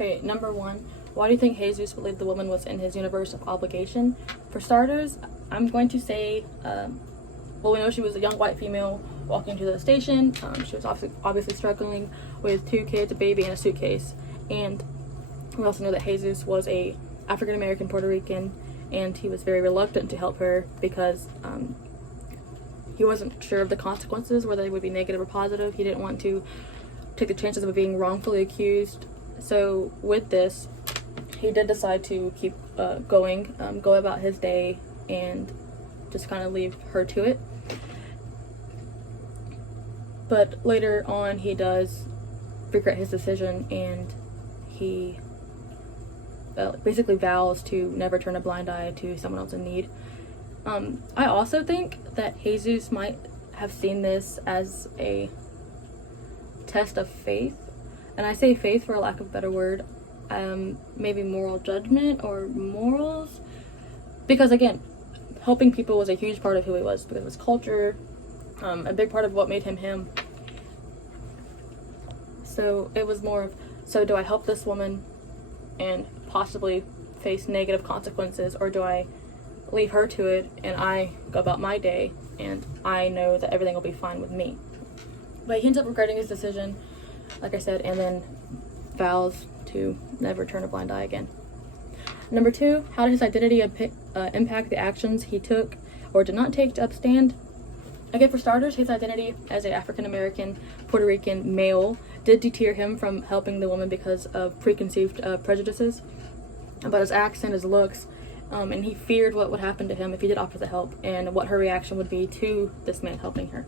Okay, number one, why do you think Jesus believed the woman was in his universe of obligation? For starters, I'm going to say, well, we know she was a young white female walking to the station. She was obviously struggling with 2 kids, a baby, and a suitcase. And we also know that Jesus was a African-American Puerto Rican, and he was very reluctant to help her because he wasn't sure of the consequences, whether they would be negative or positive. He didn't want to take the chances of being wrongfully accused. So with this, he did decide to keep go about his day and just kind of leave her to it. But later on, he does regret his decision, and he basically vows to never turn a blind eye to someone else in need. I also think that Jesus might have seen this as a test of faith, and I say faith for a lack of a better word, maybe moral judgment or morals, because again, helping people was a huge part of who he was, because of his culture, a big part of what made him him. So it was more of, so do I help this woman and possibly face negative consequences, or do I leave her to it and I go about my day and I know that everything will be fine with me? But he ends up regretting his decision, like I said, and then vows to never turn a blind eye again. Number two, how did his identity impact the actions he took or did not take to upstand? Again, for starters, his identity as an African-American Puerto Rican male did deter him from helping the woman because of preconceived prejudices about his accent, his looks, and he feared what would happen to him if he did offer the help and what her reaction would be to this man helping her.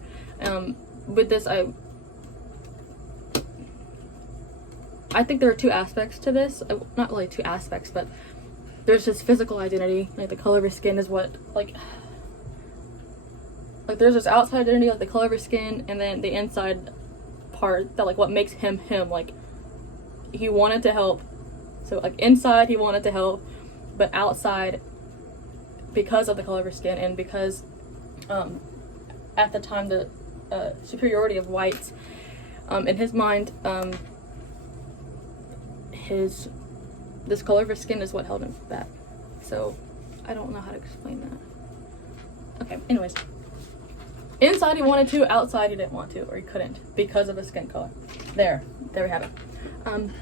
With this, I think there are 2 aspects to this. Not really 2 aspects, but there's his physical identity, like the color of his skin is what, like there's this outside identity, like the color of his skin, and then the inside part that, like, what makes him him. Like, he wanted to help, so like inside he wanted to help, but outside, because of the color of his skin and because at the time the superiority of whites, in his mind, this color of his skin is what held him back. So I don't know how to explain that. Okay, anyways, inside he wanted to, outside he didn't want to, or he couldn't, because of his skin color. There we have it. And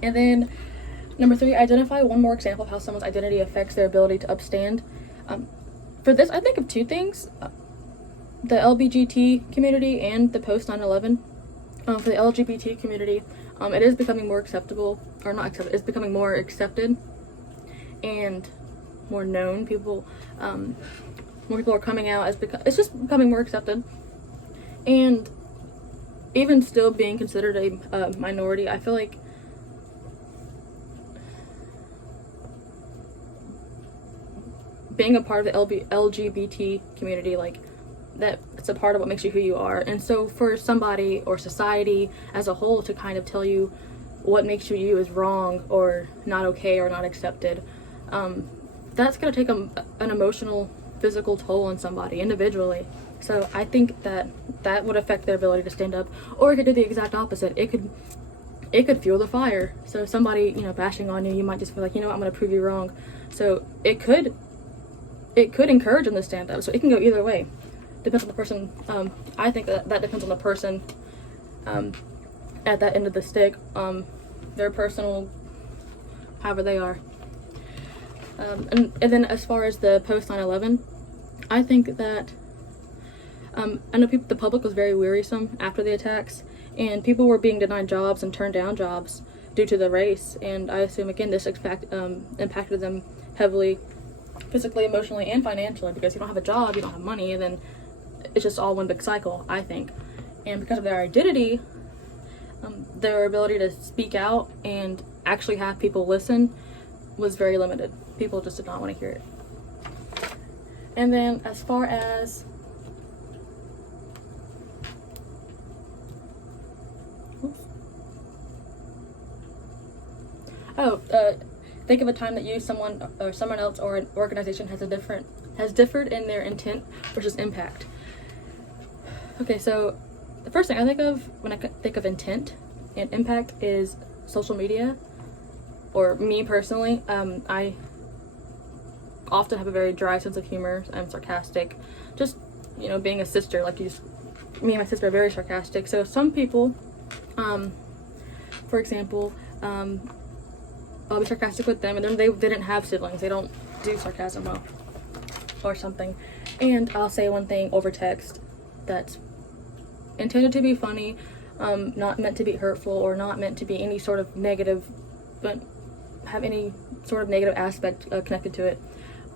then number 3, identify one more example of how someone's identity affects their ability to upstand. For this, I think of 2 things: the LGBT community and the post 9/11. For the LGBT community, it is becoming more acceptable, or not accepted, it's becoming more accepted and more known. More people are coming out, it's just becoming more accepted. And even still being considered a minority, I feel like being a part of the LGBT community, like, that it's a part of what makes you who you are. And so for somebody or society as a whole to kind of tell you what makes you is wrong or not okay or not accepted, that's going to take an emotional, physical toll on somebody individually. So I think that would affect their ability to stand up, or it could do the exact opposite. It could fuel the fire. So somebody, bashing on you, you might just feel like, I'm going to prove you wrong. So it could encourage them to stand up. So it can go either way. Depends on the person. I think that depends on the person at that end of the stick, their personal, however they are. And then as far as the post 9/11, I think that I know the public was very wearisome after the attacks, and people were being denied jobs and turned down jobs due to the race. And I assume, again, this impacted them heavily, physically, emotionally, and financially, because you don't have a job, you don't have money, and then it's just all one big cycle, I think. And because of their identity, their ability to speak out and actually have people listen was very limited. People just did not want to hear it. And then as far as think of a time that you, someone, or someone else, or an organization has differed in their intent versus impact. Okay, so the first thing I think of when I think of intent and impact is social media. or me personally, I often have a very dry sense of humor. I'm sarcastic. Just, you know, being a sister, like me and my sister are very sarcastic. So some people, for example, I'll be sarcastic with them, and then they didn't have siblings. They don't do sarcasm well, or something. And I'll say one thing over text that's intended to be funny, not meant to be hurtful, or not meant to be any sort of negative, but have any sort of negative aspect connected to it.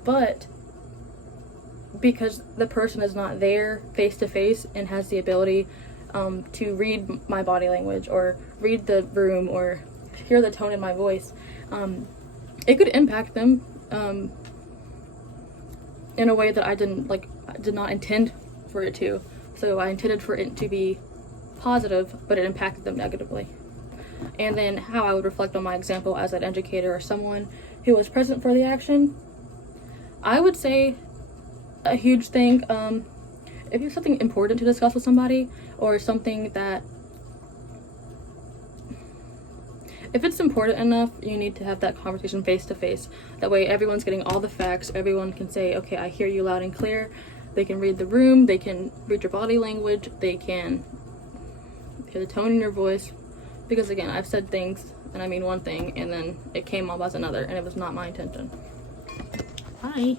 But because the person is not there face to face and has the ability to read my body language, or read the room, or hear the tone in my voice, it could impact them in a way that I did not intend for it to. So I intended for it to be positive, but it impacted them negatively. And then how I would reflect on my example as an educator or someone who was present for the action, I would say a huge thing, if you have something important to discuss with somebody, or something that, if it's important enough, you need to have that conversation face to face. That way everyone's getting all the facts. Everyone can say, okay, I hear you loud and clear. They can read the room, they can read your body language, they can hear the tone in your voice. Because again, I've said things, and I mean one thing, and then it came off as another, and it was not my intention. Bye.